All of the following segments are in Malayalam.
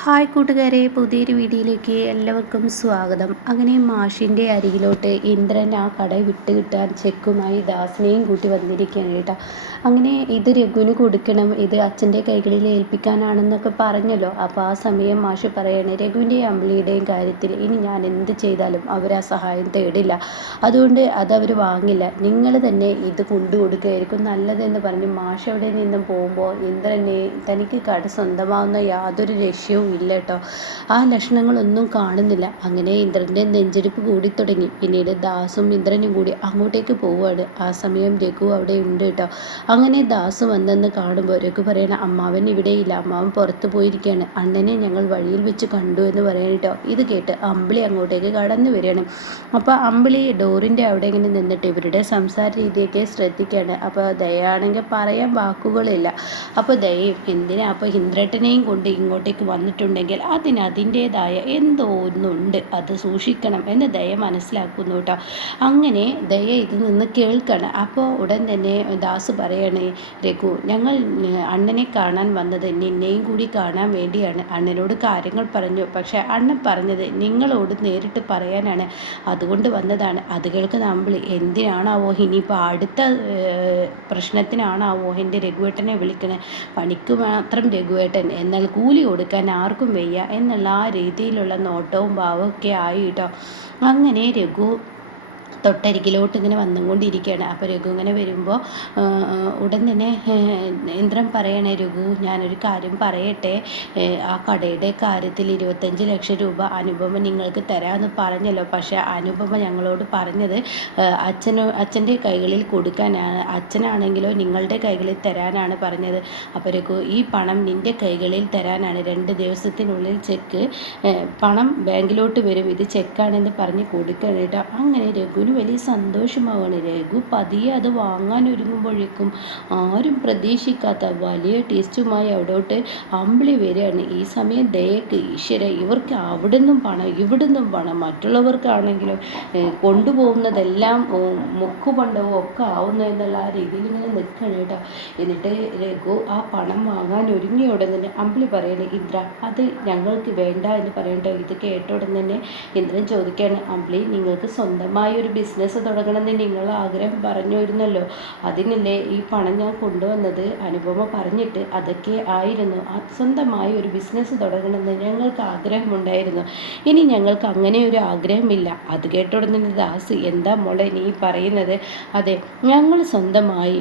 ഹായ് കൂട്ടുകാരെ, പുതിയൊരു വീഡിയോയിലേക്ക് എല്ലാവർക്കും സ്വാഗതം. അങ്ങനെ മാഷിൻ്റെ അരികിലോട്ട് ഇന്ദ്രൻ ആ കട വിട്ട് കിട്ടാൻ ചെക്കുമായി ദാസിനെയും കൂട്ടി വന്നിരിക്കുകയാണ് കേട്ടോ. അങ്ങനെ ഇത് രഘുവിന് കൊടുക്കണം, ഇത് അച്ഛൻ്റെ കൈകളിൽ ഏൽപ്പിക്കാനാണെന്നൊക്കെ പറഞ്ഞല്ലോ. അപ്പോൾ ആ സമയം മാഷ് പറയാണ്, രഘുവിൻ്റെയും അമ്പിളിയുടെയും കാര്യത്തിൽ ഇനി ഞാൻ എന്ത് ചെയ്താലും അവർ ആ സഹായം തേടില്ല, അതുകൊണ്ട് അതവർ വാങ്ങില്ല, നിങ്ങൾ തന്നെ ഇത് കൊണ്ടു കൊടുക്കുകയായിരിക്കും നല്ലതെന്ന് പറഞ്ഞ് മാഷ് അവിടെ നിന്നും പോകുമ്പോൾ ഇന്ദ്രനെ തനിക്ക് കട സ്വന്തമാവുന്ന യാതൊരു ലക്ഷ്യവും ഇല്ല കേട്ടോ. ആ ലക്ഷണങ്ങളൊന്നും കാണുന്നില്ല. അങ്ങനെ ഇന്ദ്രൻ്റെ നെഞ്ചെടുപ്പ് കൂടി തുടങ്ങി. പിന്നീട് ദാസും ഇന്ദ്രനും കൂടി അങ്ങോട്ടേക്ക് പോവുകയാണ്. ആ സമയം രഘു അവിടെ ഉണ്ട് കേട്ടോ. അങ്ങനെ ദാസ് വന്നെന്ന് കാണുമ്പോൾ രഘു പറയണ, അമ്മാവൻ ഇവിടെയില്ല, അമ്മാവൻ പുറത്ത് പോയിരിക്കുകയാണ്, അണ്ണനെ ഞങ്ങൾ വഴിയിൽ വെച്ച് കണ്ടു എന്ന് പറയാൻ കേട്ടോ. ഇത് കേട്ട് അമ്പിളി അങ്ങോട്ടേക്ക് കടന്നു വരികയാണ്. അപ്പോൾ അമ്പിളി ഡോറിൻ്റെ അവിടെ ഇങ്ങനെ നിന്നിട്ട് ഇവരുടെ സംസാര രീതിയൊക്കെ ശ്രദ്ധിക്കുകയാണ്. അപ്പോൾ ദയാണെങ്കിൽ പറയാൻ വാക്കുകളില്ല. അപ്പോൾ ദയയും എന്തിനാ അപ്പോൾ ഇന്ദ്രേട്ടനെയും കൊണ്ട് ഇങ്ങോട്ടേക്ക് വന്നിട്ടുണ്ടെങ്കിൽ അതിൻ്റേതായ എന്തോ ഒന്നുണ്ട്, അത് സൂക്ഷിക്കണം എന്ന് ദയ മനസ്സിലാക്കുന്നു കേട്ടോ. അങ്ങനെ ദയ ഇത് നിന്ന് കേൾക്കണം. അപ്പോൾ ഉടൻ തന്നെ ദാസ് പറയണേ, രഘു ഞങ്ങൾ അണ്ണനെ കാണാൻ വന്നത് നിന്നെയും കൂടി കാണാൻ വേണ്ടിയാണ്. അണ്ണനോട് കാര്യങ്ങൾ പറഞ്ഞു, പക്ഷേ അണ്ണൻ പറഞ്ഞത് നിങ്ങളോട് നേരിട്ട് പറയാനാണ്, അതുകൊണ്ട് വന്നതാണ്. അത് കേൾക്കുന്ന അമ്പിളി എന്തിനാണാവോ ഇനിയിപ്പോൾ അടുത്ത പ്രശ്നത്തിനാണാവോ എൻ്റെ രഘുവേട്ടനെ വിളിക്കണേ, പണിക്ക് മാത്രം രഘുവേട്ടൻ, എന്നാൽ കൂലി കൊടുക്കാൻ ആർക്കും വയ്യ എന്നുള്ള ആ രീതിയിലുള്ള നോട്ടവും ഭാവവും ഒക്കെ ആയി കേട്ടോ. അങ്ങനെ രഘു തൊട്ടരികിലോട്ട് ഇങ്ങനെ വന്നുകൊണ്ടിരിക്കുകയാണ്. അപ്പോൾ രഘു ഇങ്ങനെ വരുമ്പോൾ ഉടൻ തന്നെ ഇന്ദ്രൻ പറയണേ, രഘു ഞാനൊരു കാര്യം പറയട്ടെ, ആ കടയുടെ കാര്യത്തിൽ 25 ലക്ഷം രൂപ അനുപമ നിങ്ങൾക്ക് തരാമെന്ന് പറഞ്ഞല്ലോ, പക്ഷേ അനുപമ ഞങ്ങളോട് പറഞ്ഞത് അച്ഛൻ്റെ കൈകളിൽ കൊടുക്കാനാണ്, അച്ഛനാണെങ്കിലോ നിങ്ങളുടെ കൈകളിൽ തരാനാണ് പറഞ്ഞത്. അപ്പോൾ രഘു ഈ പണം നിൻ്റെ കൈകളിൽ തരാനാണ്, 2 ദിവസത്തിനുള്ളിൽ ചെക്ക് പണം ബാങ്കിലോട്ട് വരും, ഇത് ചെക്കാണെന്ന് പറഞ്ഞ് കൊടുക്കണം കേട്ടോ. അങ്ങനെ രഘു വലിയ സന്തോഷമാവാണ്. രഘു പതിയെ അത് വാങ്ങാൻ ഒരുങ്ങുമ്പോഴേക്കും ആരും പ്രതീക്ഷിക്കാത്ത വലിയ ടേസ്റ്റുമായി അവിടോട്ട് അമ്പിളി വരികയാണ്. ഈ സമയം ദയക്ക് ഈശ്വര ഇവർക്ക് അവിടുന്നും പണം ഇവിടുന്നും പണം, മറ്റുള്ളവർക്കാണെങ്കിലും കൊണ്ടുപോകുന്നതെല്ലാം മുക്കുപണ്ടവും ഒക്കെ ആവുന്നു എന്നുള്ള ആ രീതിയിൽ ഇങ്ങനെ നിൽക്കണം കേട്ടോ. എന്നിട്ട് രഘു ആ പണം വാങ്ങാൻ ഒരുങ്ങിയ ഉടൻ തന്നെ അമ്പിളി പറയണേ, ഇന്ദ്ര അത് ഞങ്ങൾക്ക് വേണ്ട എന്ന് പറയണ്ടോ. ഇത് കേട്ട ഉടൻ തന്നെ ഇന്ദ്രൻ ചോദിക്കുകയാണ്, അമ്പിളി നിങ്ങൾക്ക് സ്വന്തമായ ഒരു ബിസിനസ് തുടങ്ങണമെന്ന് നിങ്ങൾ ആഗ്രഹം പറഞ്ഞിരുന്നല്ലോ, അതിനല്ലേ ഈ പണം ഞാൻ കൊണ്ടുവന്നത്. അനുപമ പറഞ്ഞിട്ട് അതൊക്കെ ആയിരുന്നു, സ്വന്തമായി ഒരു ബിസിനസ് തുടങ്ങണമെന്ന് ഞങ്ങൾക്ക് ആഗ്രഹമുണ്ടായിരുന്നു, ഇനി ഞങ്ങൾക്ക് അങ്ങനെ ഒരു ആഗ്രഹമില്ല. അത് കേട്ടോടെ ദാസ്, എന്താ മോളെ നീ പറയുന്നത്? അതെ, ഞങ്ങൾ സ്വന്തമായി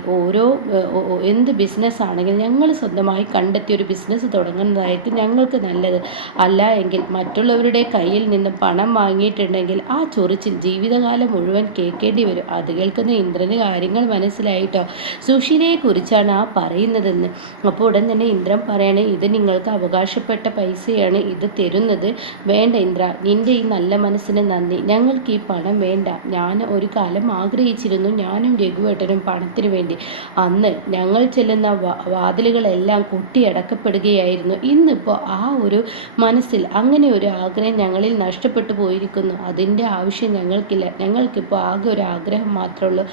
എന്ത് ബിസിനസ് ആണെങ്കിലും ഞങ്ങൾ സ്വന്തമായി കണ്ടെത്തിയ ഒരു ബിസിനസ് തുടങ്ങുന്നതായിരിക്കും ഞങ്ങൾക്ക് നല്ലത്. അല്ല എങ്കിൽ മറ്റുള്ളവരുടെ കയ്യിൽ നിന്ന് പണം വാങ്ങിയിട്ടുണ്ടെങ്കിൽ ആ ചൊറിച്ചിൽ ജീവിതകാലം മുഴുവൻ കേൾക്കേണ്ടി വരും. അത് കേൾക്കുന്ന ഇന്ദ്രന് കാര്യങ്ങൾ മനസ്സിലായിട്ടോ. സുഷിരയെ കുറിച്ചാണ് ആ പറയുന്നതെന്ന്. അപ്പോൾ ഉടൻ തന്നെ ഇന്ദ്രൻ പറയണേ, ഇത് നിങ്ങൾക്ക് അവകാശപ്പെട്ട പൈസയാണ്, ഇത് തരുന്നത് വേണ്ട ഇന്ദ്ര, നിന്റെ ഈ നല്ല മനസ്സിന് നന്ദി, ഞങ്ങൾക്ക് ഈ പണം വേണ്ട. ഞാൻ ഒരു കാലം ആഗ്രഹിച്ചിരുന്നു, ഞാനും രഘുവേട്ടനും പണത്തിന് വേണ്ടി. അന്ന് ഞങ്ങൾ ചെല്ലുന്ന വാതിലുകളെല്ലാം കൊട്ടിയടക്കപ്പെടുകയായിരുന്നു. ഇന്നിപ്പോൾ ആ ഒരു മനസ്സിൽ അങ്ങനെ ഒരു ആഗ്രഹം ഞങ്ങളിൽ നഷ്ടപ്പെട്ടു പോയിരിക്കുന്നു. അതിൻ്റെ ആവശ്യം ഞങ്ങൾക്കില്ല. ഞങ്ങൾക്കിപ്പോൾ ആകെ ഒരു ആഗ്രഹം മാത്രമേ ഉള്ളൂ,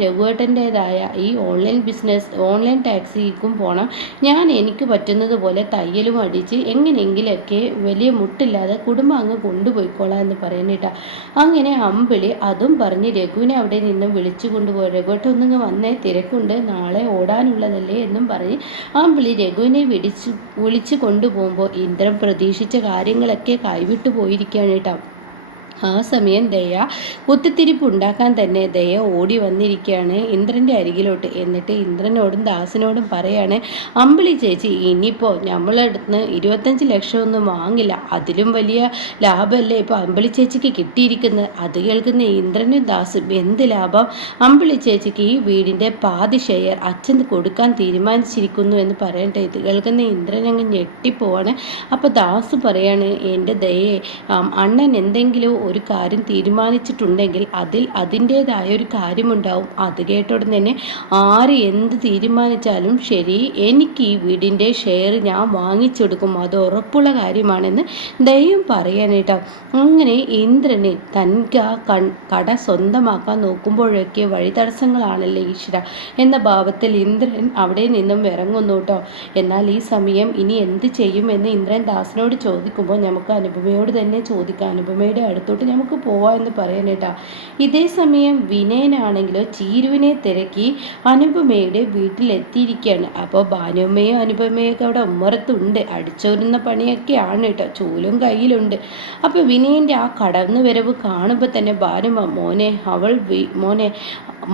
രഘുവേട്ടൻ്റെതായ ഈ ഓൺലൈൻ ബിസിനസ്, ഓൺലൈൻ ടാക്സിക്കും പോകണം. ഞാൻ എനിക്ക് പറ്റുന്നത് പോലെ തയ്യലും അടിച്ച് എങ്ങനെയെങ്കിലൊക്കെ വലിയ മുട്ടില്ലാതെ കുടുംബം അങ്ങ് കൊണ്ടുപോയിക്കോളാം എന്ന് പറയുന്നിട്ടാ. അങ്ങനെ അമ്പിളി അതും പറഞ്ഞ് രഘുവിനെ അവിടെ നിന്നും വിളിച്ചു കൊണ്ടുപോയി. രഘുവേട്ടൻ ഒന്നിങ്ങ് വന്നേ, തിരക്കുണ്ട്, നാളെ ഓടാനുള്ളതല്ലേ എന്നും പറഞ്ഞ് അമ്പിളി രഘുവിനെ വിളിച്ചു കൊണ്ടുപോകുമ്പോൾ ഇന്ദ്രൻ പ്രതീക്ഷിച്ച കാര്യങ്ങളൊക്കെ കൈവിട്ടു പോയിരിക്കുകയാണ് കേട്ടോ. ആ സമയം ദയ കുത്തിത്തിരിപ്പ് ഉണ്ടാക്കാൻ തന്നെ ദയ ഓടി വന്നിരിക്കുകയാണ് ഇന്ദ്രൻ്റെ അരികിലോട്ട്. എന്നിട്ട് ഇന്ദ്രനോടും ദാസിനോടും പറയാണ്, അമ്പിളി ചേച്ചി ഇനിയിപ്പോൾ നമ്മളടുത്ത് 25 ലക്ഷമൊന്നും വാങ്ങില്ല, അതിലും വലിയ ലാഭമല്ലേ ഇപ്പോൾ അമ്പിളി ചേച്ചിക്ക് കിട്ടിയിരിക്കുന്നത്. അത് കേൾക്കുന്ന ഇന്ദ്രനും ദാസും, എന്ത് ലാഭം? അമ്പിളി ചേച്ചിക്ക് ഈ വീടിൻ്റെ പാതി ഷെയർ അച്ഛൻ കൊടുക്കാൻ തീരുമാനിച്ചിരിക്കുന്നു എന്ന് പറയട്ടെ. ഇത് കേൾക്കുന്ന ഇന്ദ്രൻ അങ്ങ് ഞെട്ടിപ്പോവാണ്. അപ്പോൾ ദാസ് പറയാണ്, എൻ്റെ ദയയെ അണ്ണൻ എന്തെങ്കിലും ഒരു കാര്യം തീരുമാനിച്ചിട്ടുണ്ടെങ്കിൽ അതിൻ്റേതായ ഒരു കാര്യമുണ്ടാവും. അത് കേട്ട ഉടനെ തന്നെ ആര് എന്ത് തീരുമാനിച്ചാലും ശരി, എനിക്ക് ഈ വീടിൻ്റെ ഷെയർ ഞാൻ വാങ്ങിച്ചെടുക്കും, അത് ഉറപ്പുള്ള കാര്യമാണെന്ന് ദൈവം പറയാനേട്ടോ. അങ്ങനെ ഇന്ദ്രന് തനിക്ക് ആ കട സ്വന്തമാക്കാൻ നോക്കുമ്പോഴൊക്കെ വഴി തടസ്സങ്ങളാണല്ലേ ഈശ്വര എന്ന ഭാവത്തിൽ ഇന്ദ്രൻ അവിടെ നിന്നും ഇറങ്ങുന്നു കേട്ടോ. എന്നാൽ ഈ സമയം ഇനി എന്ത് ചെയ്യുമെന്ന് ഇന്ദ്രൻ ദാസനോട് ചോദിക്കുമ്പോൾ നമുക്ക് അനുപമയോട് തന്നെ ചോദിക്കാം. അനുപമയുടെ അടുത്തോട്ട് നമുക്ക് പോവാം എന്ന് പറയാനേട്ടാ. ഇതേ സമയം വിനയനാണെങ്കിലോ ചീരുവിനെ തിരക്കി അനുപമയുടെ വീട്ടിലെത്തിയിരിക്കുകയാണ്. അപ്പോൾ ഭാനുമ്മയും അനുപമയൊക്കെ അവിടെ ഉമ്മറത്തുണ്ട്, അടിച്ചോരുന്ന പണിയൊക്കെയാണ് കേട്ടോ, ചൂലും കയ്യിലുണ്ട്. അപ്പോൾ വിനയൻ്റെ ആ കടന്നു വരവ് കാണുമ്പോൾ തന്നെ ഭാനുമ്മ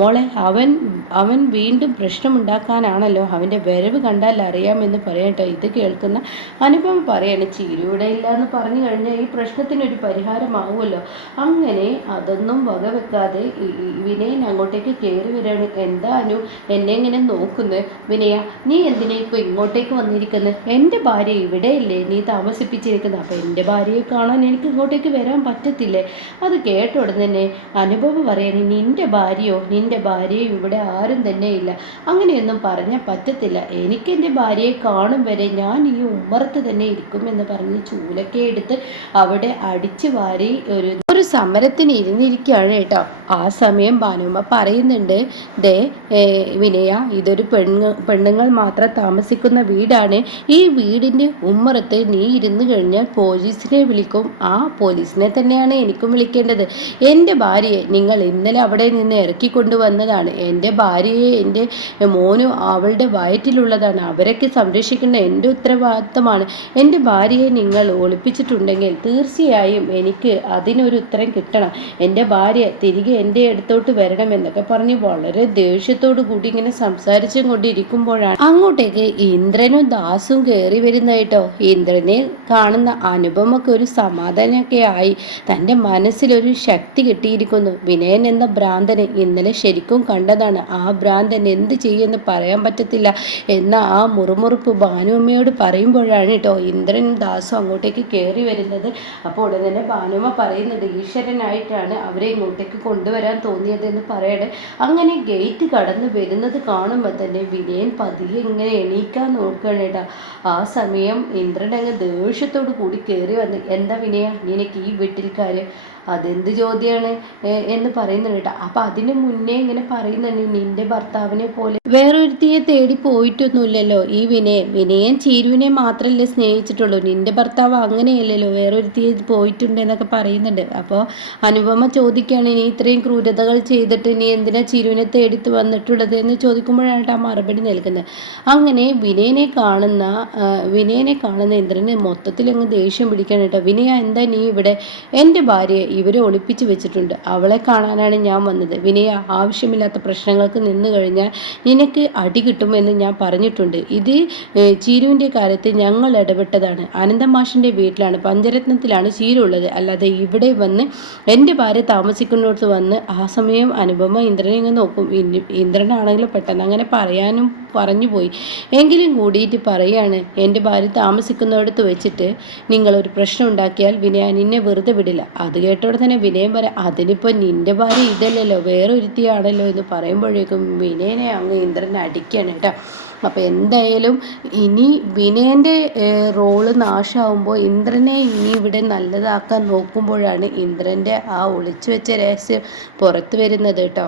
മോളെ അവൻ വീണ്ടും പ്രശ്നമുണ്ടാക്കാനാണല്ലോ, അവൻ്റെ വരവ് കണ്ടാൽ അറിയാമെന്ന് പറയട്ടോ. ഇത് കേൾക്കുന്ന അനുപമ പറയാണ്, ചീരയുടെ ഇല്ല എന്ന് പറഞ്ഞു കഴിഞ്ഞാൽ ഈ പ്രശ്നത്തിനൊരു പരിഹാരമാവുമല്ലോ. അങ്ങനെ അതൊന്നും വകവെക്കാതെ വിനയൻ അങ്ങോട്ടേക്ക് കയറി വരികയാണ്. എന്താ അനു എന്നെ ഇങ്ങനെ നോക്കുന്നത്? വിനയ, നീ എന്തിനാ ഇപ്പോൾ ഇങ്ങോട്ടേക്ക് വന്നിരിക്കുന്നത്? എൻ്റെ ഭാര്യ ഇവിടെയല്ലേ നീ താമസിപ്പിച്ചിരിക്കുന്നത്, അപ്പോൾ എൻ്റെ ഭാര്യയെ കാണാൻ എനിക്ക് ഇങ്ങോട്ടേക്ക് വരാൻ പറ്റത്തില്ലേ? അത് കേട്ട ഉടനെ തന്നെ അനുപമ പറയാണ്, നിൻ്റെ ഭാര്യയും ഇവിടെ ആരും തന്നെ ഇല്ല, അങ്ങനെയൊന്നും പറഞ്ഞാൽ പറ്റത്തില്ല, എനിക്ക് എൻ്റെ ഭാര്യയെ കാണും വരെ ഞാൻ ഈ ഉമ്മറത്ത് തന്നെ ഇരിക്കുമെന്ന് പറഞ്ഞ് ചൂലൊക്കെ എടുത്ത് അവിടെ അടിച്ചു വാരി ഒരു സമരത്തിന് ഇരുന്നിരിക്കുകയാണ് കേട്ടോ. ആ സമയം ഭാനുമ്മ പറയുന്നുണ്ട്, ദേ വിനയ, ഇതൊരു പെണ്ണുങ്ങൾ മാത്രം താമസിക്കുന്ന വീടാണ്. ഈ വീടിൻ്റെ ഉമ്മറത്ത് നീ ഇരുന്ന് കഴിഞ്ഞാൽ പോലീസിനെ വിളിക്കും. ആ പോലീസിനെ തന്നെയാണ് എനിക്കും വിളിക്കേണ്ടത്. എൻ്റെ ഭാര്യയെ നിങ്ങൾ ഇന്നലെ അവിടെ നിന്ന് ഇറക്കിക്കൊണ്ടുവന്നതാണ്. എൻ്റെ ഭാര്യയെ എൻ്റെ മോനും അവളുടെ വയറ്റിലുള്ളതാണ്, അവരൊക്കെ സംരക്ഷിക്കേണ്ട എൻ്റെ ഉത്തരവാദിത്തമാണ്. എൻ്റെ ഭാര്യയെ നിങ്ങൾ ഒളിപ്പിച്ചിട്ടുണ്ടെങ്കിൽ തീർച്ചയായും എനിക്ക് അതിനൊരു ഉത്തരം കിട്ടണം. എൻ്റെ ഭാര്യ തിരികെ എൻ്റെ അടുത്തോട്ട് വരണം എന്നൊക്കെ പറഞ്ഞ് വളരെ ദേഷ്യത്തോടു കൂടി ഇങ്ങനെ സംസാരിച്ചും കൊണ്ടിരിക്കുമ്പോഴാണ് അങ്ങോട്ടേക്ക് ഇന്ദ്രനും ദാസും കയറി വരുന്നതായിട്ടോ. ഇന്ദ്രനെ കാണുന്ന അനുപമക്ക് ഒരു സമാധാനമൊക്കെ ആയി. തൻ്റെ മനസ്സിലൊരു ശക്തി കിട്ടിയിരിക്കുന്നു. വിനയൻ എന്ന ഭ്രാന്തനെ ഇന്നലെ ശരിക്കും കണ്ടതാണ്. ആ ഭ്രാന്തൻ എന്ത് ചെയ്യുമെന്ന് പറയാൻ പറ്റത്തില്ല എന്ന ആ മുറുമുറുപ്പ് ഭാനുമ്മയോട് പറയുമ്പോഴാണ് കേട്ടോ ഇന്ദ്രനും ദാസും അങ്ങോട്ടേക്ക് കയറി വരുന്നത്. അപ്പോൾ ഉടനെ തന്നെ ഭാനുമ്മ പറയുന്നുണ്ട്, ഈശ്വരനായിട്ടാണ് അവരെ ഇങ്ങോട്ടേക്ക് കൊണ്ടുവരാൻ തോന്നിയതെന്ന് പറയട്ടെ. അങ്ങനെ ഗേറ്റ് കടന്ന് വരുന്നത് കാണുമ്പോൾ തന്നെ വിനയൻ പതിയെ ഇങ്ങനെ എണീക്കാൻ നോക്കുകയാണ് കേട്ടോ. ആ സമയം ഇന്ദ്രൻ അങ്ങ് ദേഷ്യത്തോട് കൂടി കയറി വന്ന്, എന്താ വിനയ നിനക്ക് ഈ വീട്ടിൽ കാര്യം? അതെന്ത് ചോദ്യമാണ് എന്ന് പറയുന്നുണ്ട് കേട്ടോ. അപ്പം അതിന് മുന്നേ ഇങ്ങനെ പറയുന്നുണ്ട്, നിന്റെ ഭർത്താവിനെ പോലെ വേറൊരുത്തിയെ തേടി പോയിട്ടൊന്നുമില്ലല്ലോ ഈ വിനയൻ ചീരുവിനെ മാത്രമല്ലേ സ്നേഹിച്ചിട്ടുള്ളൂ, നിന്റെ ഭർത്താവ് അങ്ങനെയല്ലല്ലോ, വേറൊരുത്തിയെ പോയിട്ടുണ്ടെന്നൊക്കെ പറയുന്നുണ്ട്. അപ്പോൾ അനുപമ ചോദിക്കുകയാണ്, നീ ഇത്രയും ക്രൂരതകൾ ചെയ്തിട്ട് നീ എന്തിനാ ചീരുവിനെ തേടിത്ത് വന്നിട്ടുള്ളത് എന്ന് ചോദിക്കുമ്പോഴാണ് ആ മറുപടി നൽകുന്നത്. അങ്ങനെ വിനയനെ കാണുന്ന ഇന്ദ്രന് മൊത്തത്തിൽ അങ്ങ് ദേഷ്യം പിടിക്കണം കേട്ടോ. വിനയ, എന്താ നീ ഇവിടെ? എൻ്റെ ഭാര്യയെ ഇവരെ ഒളിപ്പിച്ച് വെച്ചിട്ടുണ്ട്, അവളെ കാണാനാണ് ഞാൻ വന്നത്. വിനയ, ആവശ്യമില്ലാത്ത പ്രശ്നങ്ങൾക്ക് നിന്ന് കഴിഞ്ഞാൽ നിനക്ക് അടി കിട്ടുമെന്ന് ഞാൻ പറഞ്ഞിട്ടുണ്ട്. ഇത് ചീരുവിൻ്റെ കാര്യത്തിൽ ഞങ്ങൾ ഇടപെട്ടതാണ്. അനന്തമാഷിൻ്റെ വീട്ടിലാണ്, പഞ്ചരത്നത്തിലാണ് ചീരു ഉള്ളത്, അല്ലാതെ ഇവിടെ വന്ന് എൻ്റെ ഭാര്യ താമസിക്കുന്നിടത്ത് വന്ന്. ആ സമയം അനുപമ ഇന്ദ്രനെ ഇങ്ങനെ നോക്കും. ഇന്ദ്രനാണെങ്കിലും പെട്ടെന്ന് അങ്ങനെ പറഞ്ഞു പോയി എങ്കിലും കൂടിയിട്ട് പറയാണ്, എൻ്റെ ഭാര്യ താമസിക്കുന്നിടത്ത് വെച്ചിട്ട് നിങ്ങളൊരു പ്രശ്നം ഉണ്ടാക്കിയാൽ വിനയ നിന്നെ വെറുതെ വിടില്ല. അത് കേട്ടോടെ തന്നെ വിനയം പറയാം, അതിനിപ്പോൾ നിൻ്റെ ഭാര്യ ഇതല്ലല്ലോ, വേറെ ഒരുത്തിയാണല്ലോ എന്ന് പറയുമ്പോഴേക്കും വിനയനെ അങ്ങ് ഇന്ദ്രൻ അടിക്കുകയാണ് കേട്ടോ. അപ്പോൾ എന്തായാലും ഇനി വിനയൻ്റെ റോള് നാശമാകുമ്പോൾ ഇന്ദ്രനെ ഇനി ഇവിടെ നല്ലതാക്കാൻ നോക്കുമ്പോഴാണ് ഇന്ദ്രൻ്റെ ആ ഒളിച്ചു വെച്ച രഹസ്യം പുറത്തു വരുന്നത് കേട്ടോ.